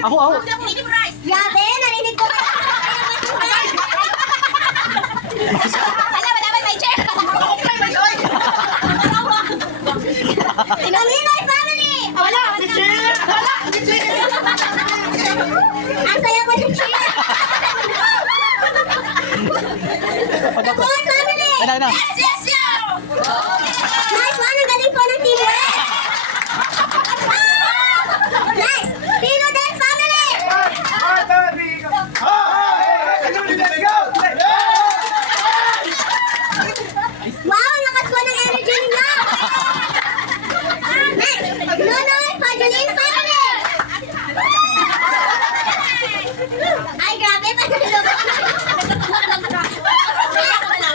Ako. Yabe, narinig ko. Alam mo naman, may chair. Pinoy family. Wala. Ang saya ko ng chair. Pinoy family. Yes, yo. Nice one, ang galing po ng teamwork. Nice. Pino Del family. Wow, lakas po ng energy ninyo. Next, Nonoy Pajuling family. Ay, grabe pa ng lugar.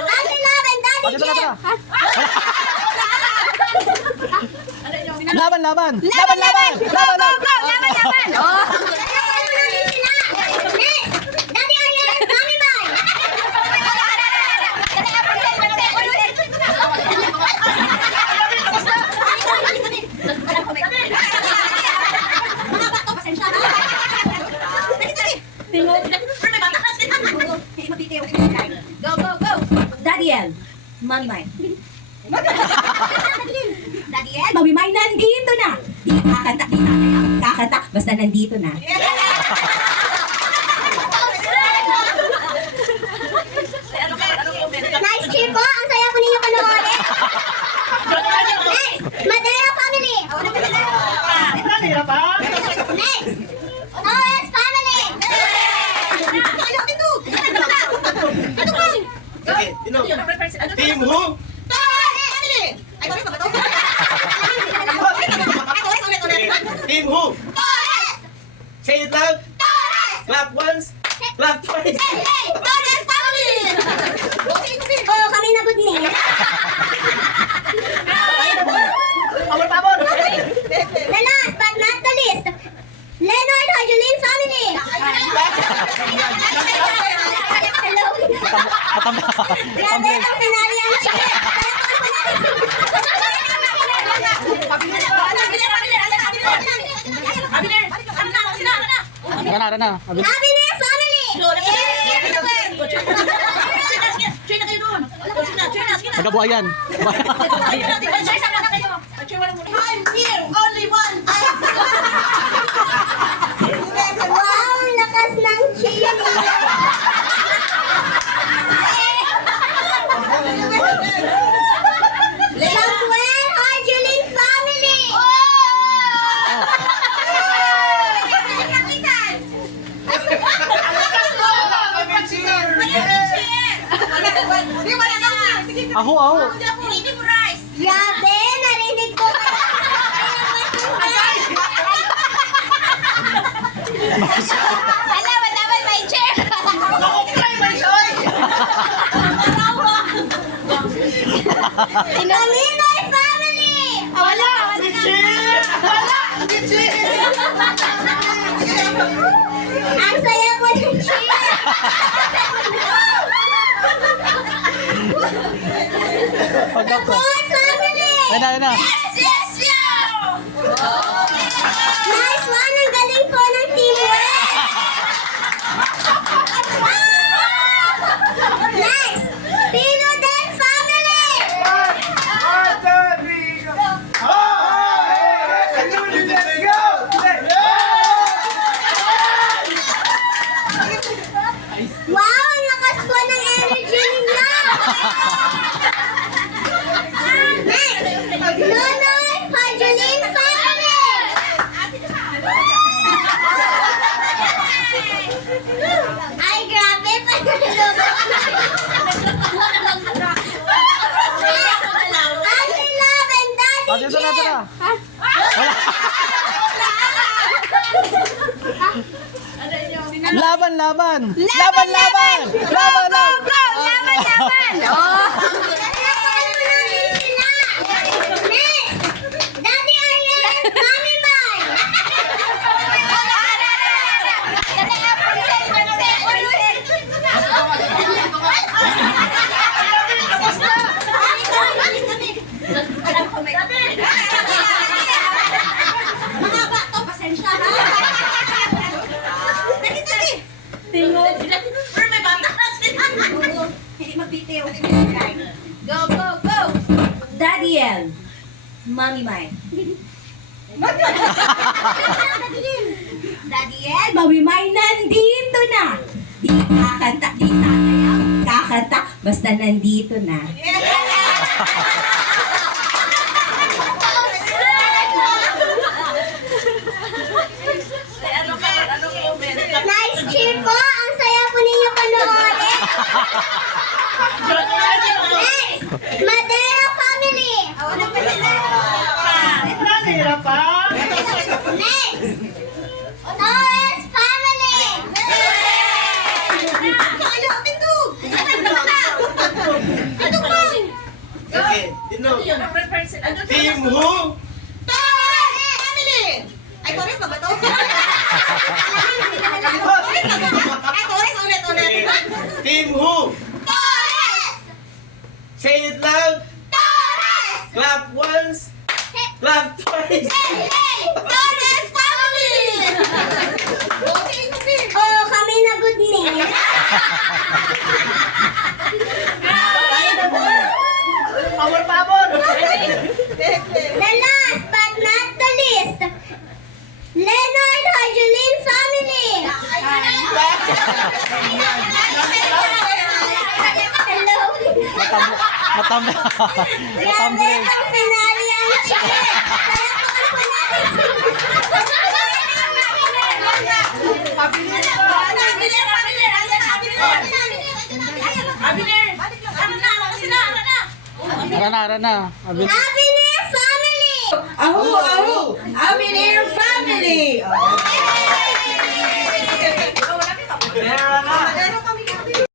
Ate Love and Daddy Jeff. Laban. Laban. Oh. Next, Daddy Ariel and Mami Mai. Go. Daddy L. Mami Mai. Daddy L. Mami Mai, nandito na. Di kakanta, di sasayaw. Kakanta, basta nandito na. Nice cheer po. Ang saya po ninyo panoorin. Next, Madera family. Next, OS family. Team who? Team who? Say it loud. Clap once. Clap twice. Oo, kami na good niya. Pabor. The last but not the least, Leonard Hajuling family. Hello. Grabe ang sinari ang cheer. Na. Happiness family. Magabuhayan. I'm here, only one. Wow, lakas ng cheer. Samuel Hajuling family. Ako. Yabe, narinig ko. Alam mo naman, may chair. Pinoy family. Wala. Ang saya po ng cheer. Pinoy family. Na. Yes, yo. Nice one, ang galing po ng teamwork. Next, Pino Del family. Wow, ang lakas po ng energy ninyo. Next, Nonoy Pajuling family. Ay, grabe pa ng lugar. Ate Love laban! Laban, laban! Laban, laban! Go! Laban, laban! Oh! Daddy Arlen! Mommy Mai! Mahaba to, pasensya ha. Dali. Tingog. Pero may bata na sila. Hindi magbitiw. Go, go, go. Daddy L. Mommy Mai. Daddy L, Mommy Mai, nandito na. Di kakanta, di sasayaw. Kakanta, basta nandito na. Nice cheer po! Ang saya po ninyo panoorin! Next! Madera family! Ano pa sila? Next! Torres family! Ano? Tindog! Tindog po! Okay, Tino. Team who? Torres family! Ay, Torres na ba to? Ay, Torres, ulit. Team who? Torres! Say it loud. Torres! Clap once. Clap twice. Hey! Torres family! Oh, kami na good ni. Pabor. The last but not the least, Leonard Harjulin family. Hello. Matambe. Grabe ang finale ang cheer. Ara na. Abiner family. Ahu! Abiner family! Meron na.